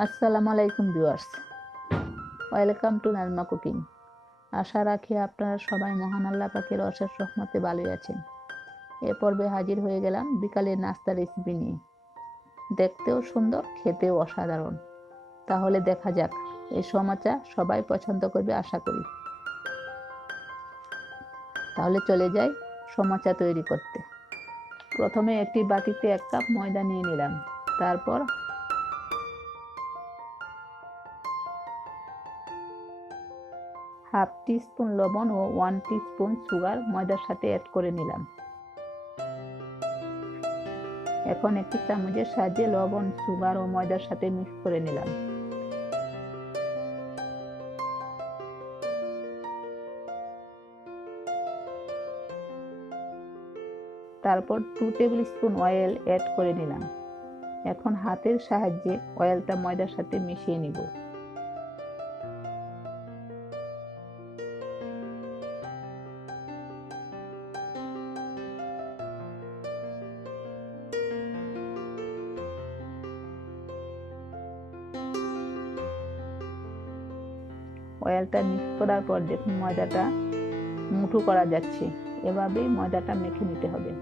আসসালামু আলাইকুম viewers, welcome to Najma cooking. আশা রাখি আপনারা সবাই মহান আল্লাহ পাকের অশেষ রহমতে ভালোই আছেন। এ পর্বে হাজির হয়ে গেলাম বিকালের নাস্তা রেসিপি নিয়ে। দেখতেও সুন্দর, খেতেও অসাধারণ। তাহলে দেখা যাক, এই সমোসা সবাই পছন্দ করবে আশা করি। তাহলে চলে যাই সমোসা তৈরি করতে। প্রথমে একটি বাটিতে 1 কাপ ময়দা নিয়ে নিলাম। তারপর হাফ টিস্পুন লবণ ও 1 টিস্পুন সুগার ময়দার সাথে অ্যাড করে নিলাম। এখন একটি চামচের সাহায্যে লবণ, সুগার ও ময়দার সাথে মিক্স করে নিলাম। তারপর 2 টেবিল স্পুন অয়েল অ্যাড করে নিলাম। এখন হাতের সাহায্যে অয়েলটা ময়দার সাথে মিশিয়ে নিব। অয়েলটা মিক্স করার পর দেখুন ময়দাটা মুঠো করা যাচ্ছে। এভাবেই ময়দাটা মেখে নিতে হবে।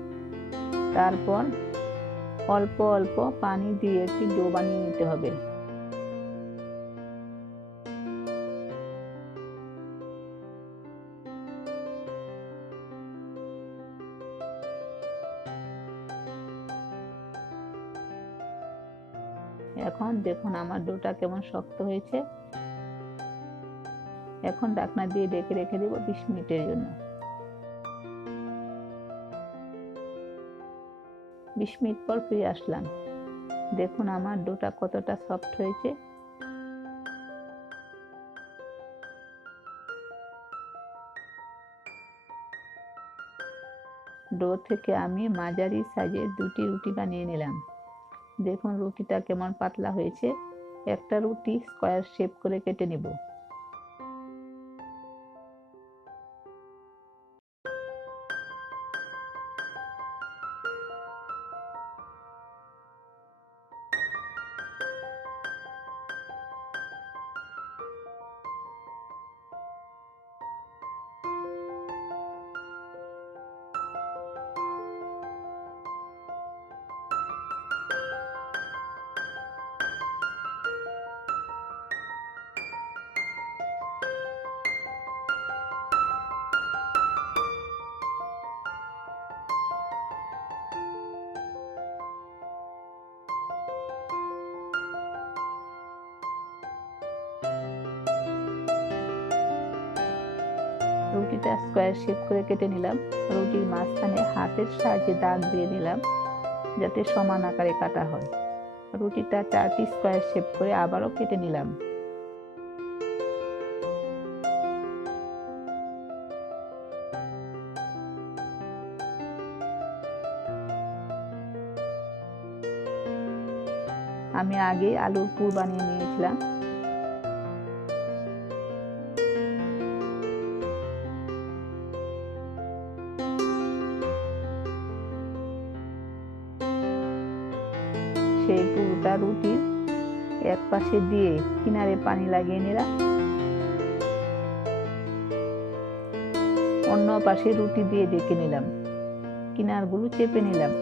তারপর অল্প অল্প পানি দিয়ে একটি ডো বানিয়ে নিতে হবে। এখন দেখুন আমার ডোটা কেমন শক্ত হয়েছে। এখন ঢাকনা দিয়ে ঢেকে রেখে দেব 20 মিনিটের জন্য। 20 মিনিট পর ফিরে আসলাম। দেখুন আমার ডোটা কতটা সফট হয়েছে। ডো থেকে আমি মাঝারি সাইজের 2টি রুটি বানিয়ে নিলাম। দেখুন রুটিটা কেমন পাতলা হয়েছে। একটা রুটি স্কয়ার শেপ করে কেটে নেব। রুটিটা স্কয়ার শেপ করে কেটে নিলাম। রুটির মাঝখানে হাতের সাহায্যে দাগ দিয়ে দিলাম যাতে সমান আকারে কাটা হয়। রুটিটা 4টি স্কয়ার শেপ করে আবারও কেটে নিলাম। আমি আগে আলুর পুর বানিয়ে নিয়েছিলাম। সেই পুরটা রুটির এক পাশে দিয়ে কিনারে পানি লাগিয়ে নিলাম। অন্য পাশে রুটি দিয়ে ঢেকে নিলাম। কিনারগুলো চেপে নিলাম।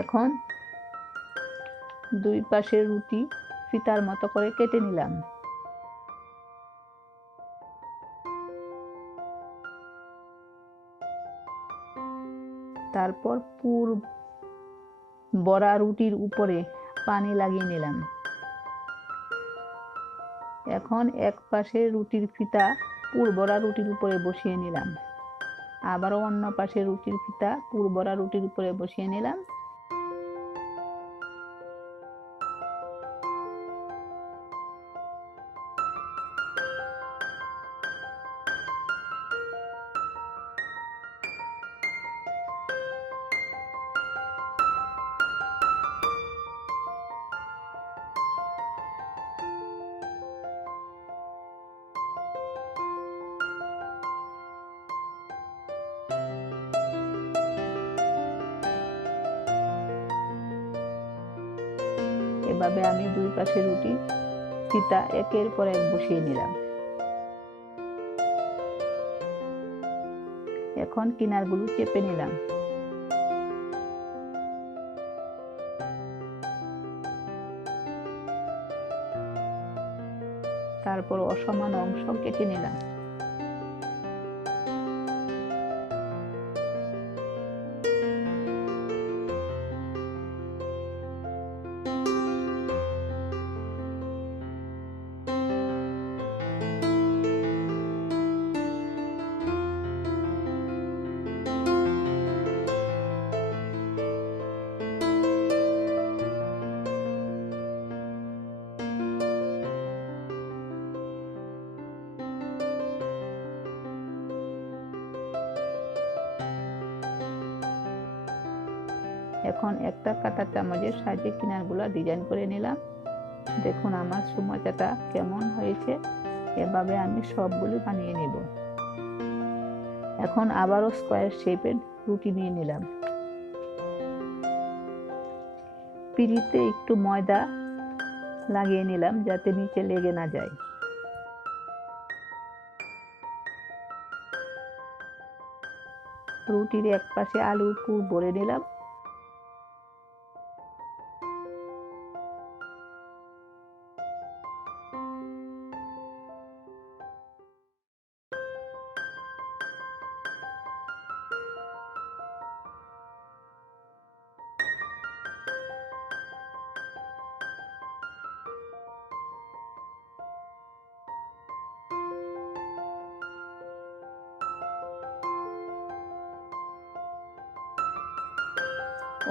এখন দুই পাশের রুটি ফিতার মতো করে কেটে নিলাম। তারপর পুর বড়া রুটির উপরে পানি লাগিয়ে নিলাম। এখন এক পাশে রুটির ফিতা পুর বড়া রুটির উপরে বসিয়ে নিলাম। আবারও অন্য পাশে রুটির ফিতা পুর বড়া রুটির উপরে বসিয়ে নিলাম। এভাবে আমি দুই পাশে রুটি ফিতা একের পর এক বসিয়ে নিলাম। এখন কিনারগুলো চেপে নিলাম। তারপর অসমান অংশ কেটে নিলাম। এখন একটা কাঁটা চামচের সাহায্যে কিনারগুলো ডিজাইন করে নিলাম। দেখুন আমার সমোসাটা কেমন হয়েছে। এভাবে আমি সবগুলো বানিয়ে নেব। এখন আবারও স্কোয়ার শেপের রুটি নিয়ে নিলাম। পিঁড়িতে একটু ময়দা লাগিয়ে নিলাম যাতে নিচে লেগে না যায়। রুটির এক পাশে আলুর পুর ভরে নিলাম।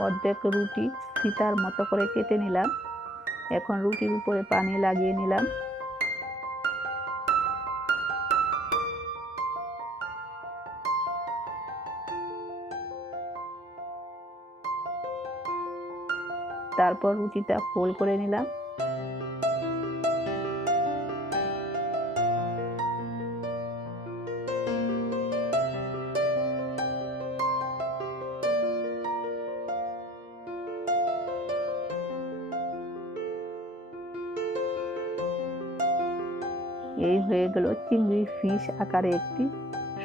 অর্ধেক রুটি ফিতার মতো করে কেটে নিলাম। এখন রুটির উপরে পানি লাগিয়ে নিলাম। তারপর রুটিটা ফোল্ড করে নিলাম। এই হয়ে গেল চিংড়ি ফিশ আকারে একটি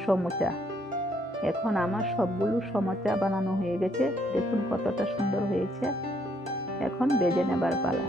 সমোসা। এখন আমার সবগুলো সমোসা বানানো হয়ে গেছে। দেখুন কতটা সুন্দর হয়েছে। এখন ভেজে নেবার পালা।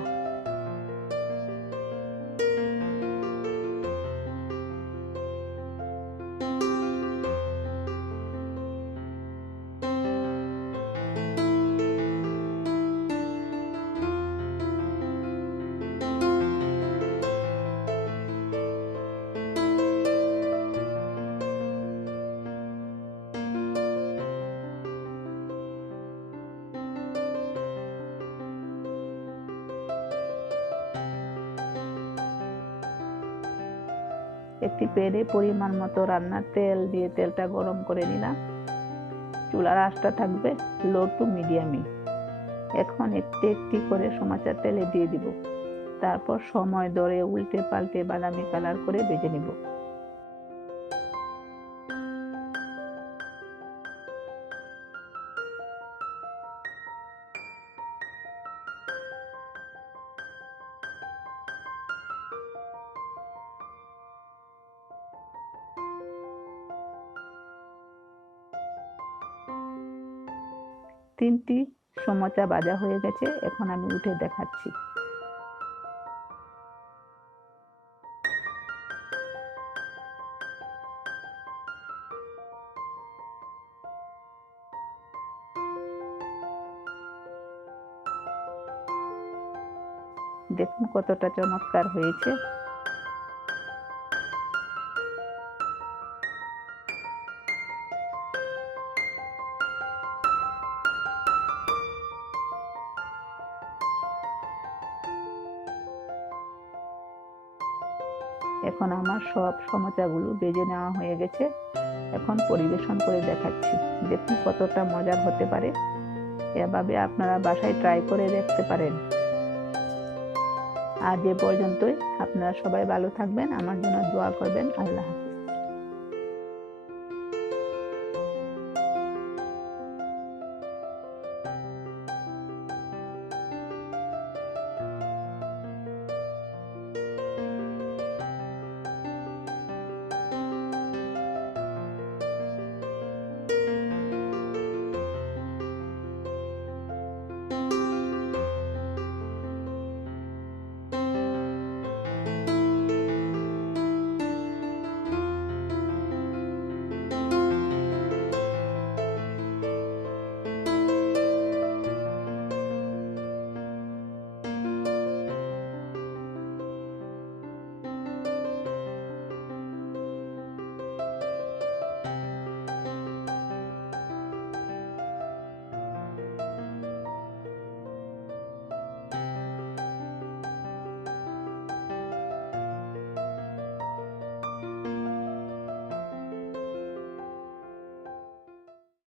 একটি প্যানে পরিমাণ মতো রান্নার তেল দিয়ে তেলটা গরম করে নিলাম। চুলার আঁচটা থাকবে লো টু মিডিয়ামে। এখন একটি একটি করে সমোসা তেলে দিয়ে দিব। তারপর সময় ধরে উল্টে পাল্টে বাদামি কালার করে ভেজে নিব। তিনটি সমোসা ভাজা হয়ে গেছে। এখন আমি উঠে দেখাচ্ছি। দেখুন কতটা চমৎকার হয়েছে। এখন আমার সব সমোসাগুলো ভেজে নেওয়া হয়ে গেছে। এখন পরিবেশন করে দেখাচ্ছি। দেখুন কতটা মজার হতে পারে। এভাবে আপনারা বাসায় ট্রাই করে দেখতে পারেন। আজ এ পর্যন্তই। আপনারা সবাই ভালো থাকবেন, আমার জন্য দোয়া করবেন। আল্লাহ হাফেজ।